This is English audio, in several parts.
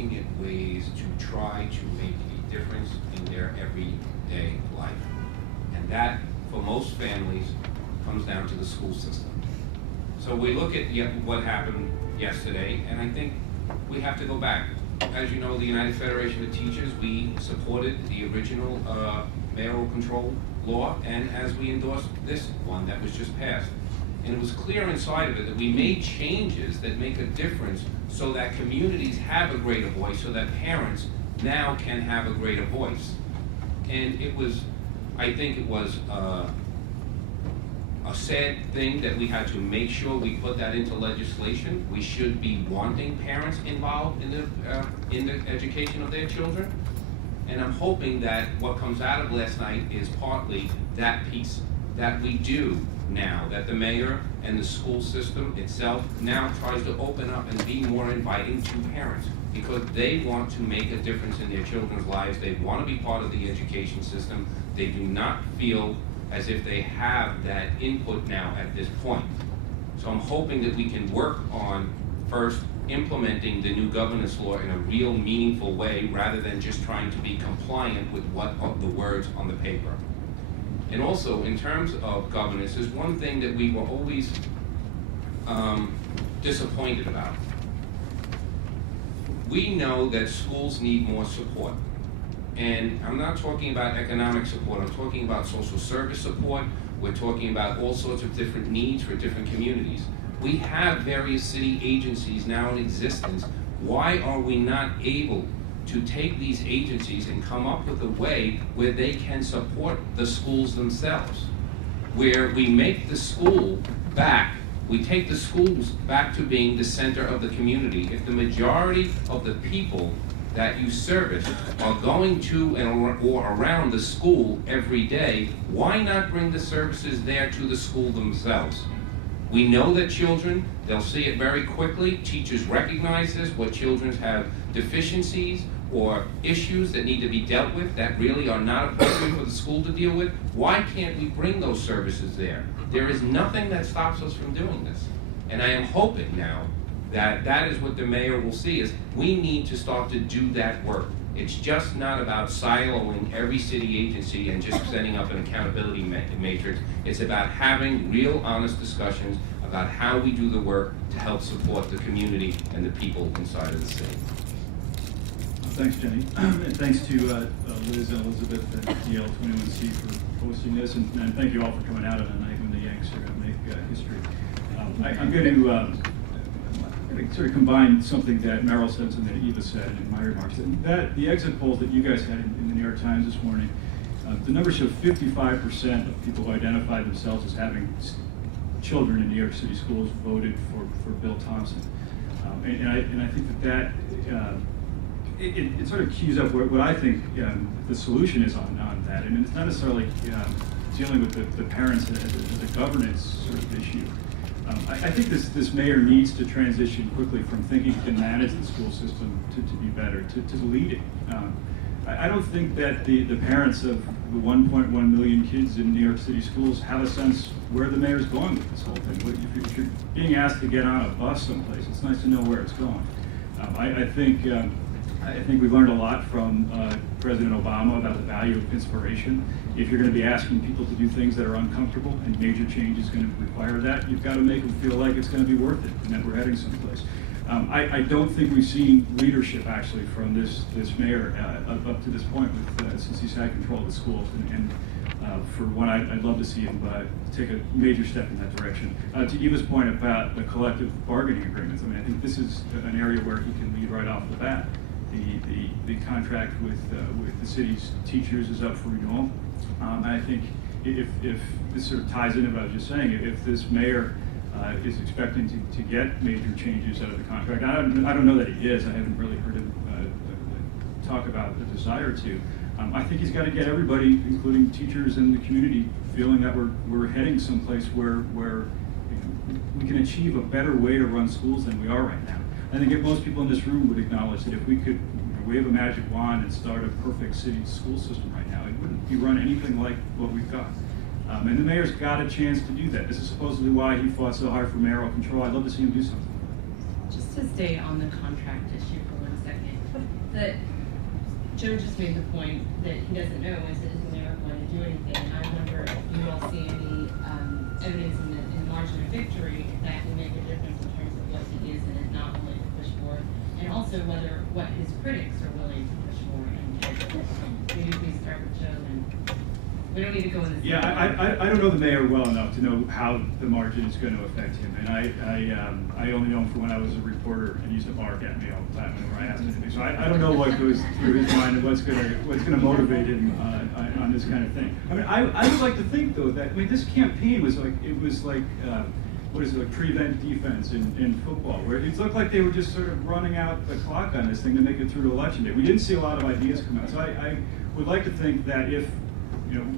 looking at ways to try to make a difference in their everyday life. And that, for most families, comes down to the school system. So we look at what happened yesterday, and I think we have to go back. As you know, the United Federation of Teachers, we supported the original mayoral control law, and as we endorsed this one that was just passed. And it was clear inside of it that we made changes that make a difference so that communities have a greater voice, so that parents now can have a greater voice. And it was, I think it was a sad thing that we had to make sure we put that into legislation. We should be wanting parents involved in the education of their children. And I'm hoping that what comes out of last night is partly that piece, that we do now, that the mayor and the school system itself now tries to open up and be more inviting to parents, because they want to make a difference in their children's lives. They want to be part of the education system. They do not feel as if they have that input now at this point. So I'm hoping that we can work on first implementing the new governance law in a real meaningful way, rather than just trying to be compliant with what of the words on the paper. And also, in terms of governance, there's one thing that we were always disappointed about. We know that schools need more support. And I'm not talking about economic support, I'm talking about social service support. We're talking about all sorts of different needs for different communities. We have various city agencies now in existence. Why are we not able to take these agencies and come up with a way where they can support the schools themselves? Where we make the school back, we take the schools back to being the center of the community. If the majority of the people that you service are going to or around the school every day, why not bring the services there to the school themselves? We know that children, they'll see it very quickly. Teachers recognize this, what children have deficiencies or issues that need to be dealt with that really are not appropriate for the school to deal with. Why can't we bring those services there? There is nothing that stops us from doing this. And I am hoping now that that is what the mayor will see, is we need to start to do that work. It's just not about siloing every city agency and just setting up an accountability matrix. It's about having real honest discussions about how we do the work to help support the community and the people inside of the city. Thanks, Jenny. And thanks to Liz and Elizabeth and DL21C for hosting this, and thank you all for coming out on a night when the Yanks are going to make history. I'm going to sort of combine something that Merrill said, something that Eva said in my remarks. That the exit polls that you guys had in the New York Times this morning, the numbers show 55% of people who identified themselves as having children in New York City schools voted for Bill Thompson. And I think that it sort of cues up what I think the solution is on that. And it's not necessarily dealing with the parents as a governance sort of issue. I think this mayor needs to transition quickly from thinking he can manage the school system to be better, to leading. I don't think that the parents of the 1.1 million kids in New York City schools have a sense where the mayor's going with this whole thing. If you're being asked to get on a bus someplace, it's nice to know where it's going. I think we've learned a lot from President Obama about the value of inspiration. If you're going to be asking people to do things that are uncomfortable and major change is going to require that, you've got to make them feel like it's going to be worth it and that we're heading someplace. I don't think we've seen leadership actually from this mayor up to this point since he's had control of the schools. And for one, I'd love to see him take a major step in that direction. To Eva's point about the collective bargaining agreements, I mean, I think this is an area where he can lead right off the bat. The contract with the city's teachers is up for renewal. I think if this sort of ties into what I was just saying, if this mayor is expecting to get major changes out of the contract, I don't know that he is. I haven't really heard him talk about the desire to. I think he's got to get everybody, including teachers and the community, feeling that we're heading someplace where we can achieve a better way to run schools than we are right now. I think if most people in this room would acknowledge that if we could wave a magic wand and start a perfect city school system right now, it wouldn't be run anything like what we've got. And the mayor's got a chance to do that. This is supposedly why he fought so hard for mayoral control. I'd love to see him do something. Just to stay on the contract issue for 1 second, Joe just made the point that he doesn't know is the mayor going to do anything, and I wonder if you all see any evidence in the margin of victory that will make a difference in terms of what he is and is not willing to push for, and also what his critics are willing to push for. And maybe we start with Joe, and we don't need to go in this. Yeah, I don't know the mayor well enough to know how the margin is going to affect him, and I only know him from when I was a reporter and he used to bark at me all the time whenever I asked him anything. So I don't know what goes through his mind and what's going to motivate him on this kind of thing. I mean, I would like to think though that this campaign was like what is it, like prevent defense in football, where it looked like they were just sort of running out the clock on this thing to make it through to election day. We didn't see a lot of ideas come out. So I would like to think that if,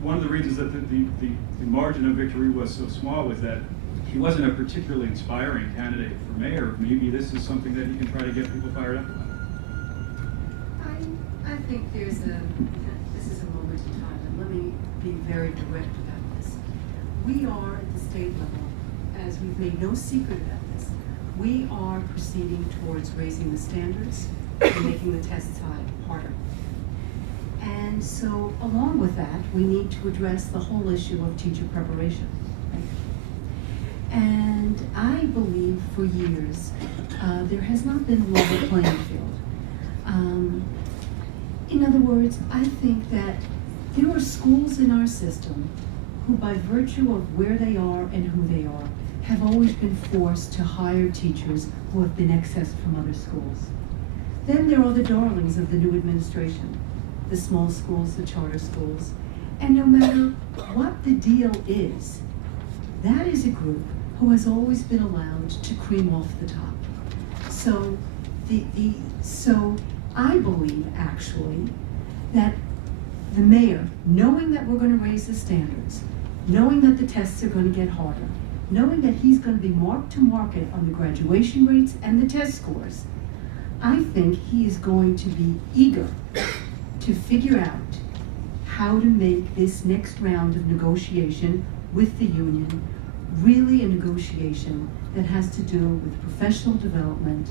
one of the reasons that the margin of victory was so small was that he wasn't a particularly inspiring candidate for mayor. Maybe this is something that he can try to get people fired up about. I think this is a moment in time, and let me be very direct about this. We are at the state level, as we've made no secret about this, we are proceeding towards raising the standards and making the tests harder. And so, along with that, we need to address the whole issue of teacher preparation. Right? And I believe for years, there has not been a level playing field. In other words, I think that there are schools in our system who, by virtue of where they are and who they are, have always been forced to hire teachers who have been accessed from other schools. Then there are the darlings of the new administration, the small schools, the charter schools, and no matter what the deal is, that is a group who has always been allowed to cream off the top. So, so I believe actually that the mayor, knowing that we're going to raise the standards, knowing that the tests are going to get harder, knowing that he's going to be marked to market on the graduation rates and the test scores, I think he is going to be eager to figure out how to make this next round of negotiation with the union really a negotiation that has to do with professional development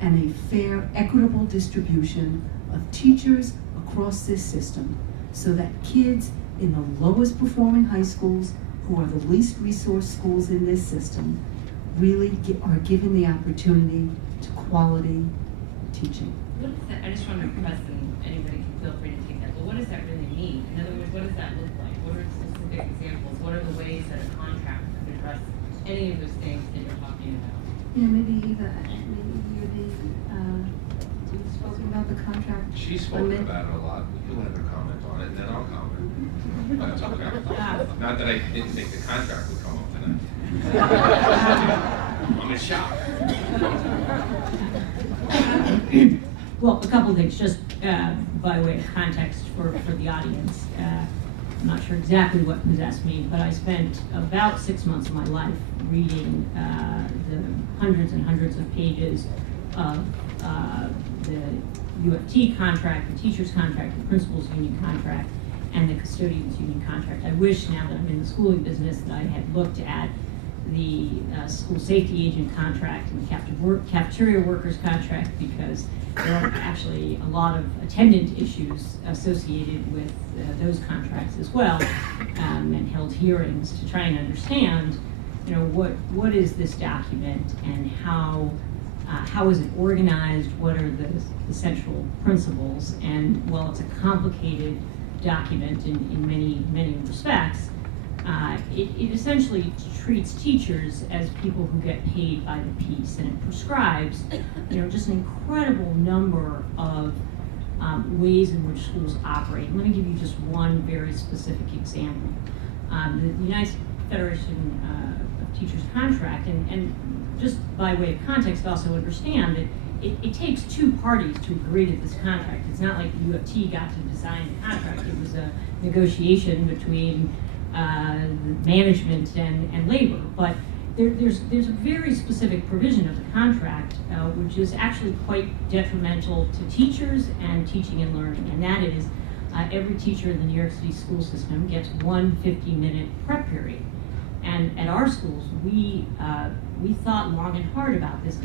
and a fair, equitable distribution of teachers across this system, so that kids in the lowest performing high schools, who are the least resource schools in this system, really are given the opportunity to quality teaching. What is that? I just want to press, and anybody can feel free to take that, but what does that really mean? In other words, what does that look like? What are specific examples? What are the ways that a contract could address any of those things that you're talking about? Maybe Eva, you've spoken about the contract. She's spoken about it a lot. You'll have her comment on it, and then I'll comment. That's okay. Not that I didn't think the contract would come up tonight. I'm in shock. Well, a couple of things, just by way of context for the audience. I'm not sure exactly what possessed me, but I spent about 6 months of my life reading the hundreds and hundreds of pages of the UFT contract, the teachers contract, the principals union contract, and the custodians union contract. I wish, now that I'm in the schooling business, that I had looked at the school safety agent contract and the cafeteria workers contract, because there are actually a lot of attendant issues associated with those contracts as well, and held hearings to try and understand, what is this document and how is it organized, what are the central principles, and while it's a complicated document in many respects, it essentially treats teachers as people who get paid by the piece, and it prescribes, just an incredible number of ways in which schools operate. Let me give you just one very specific example. The United States Federation of Teachers contract, and just by way of context, also understand that it takes two parties to agree to this contract. It's not like the UFT got to design the contract. It was a negotiation between management and labor, but there's a very specific provision of the contract which is actually quite detrimental to teachers and teaching and learning, and that is every teacher in the New York City school system gets one 50-minute prep period. And at our schools, we thought long and hard about this.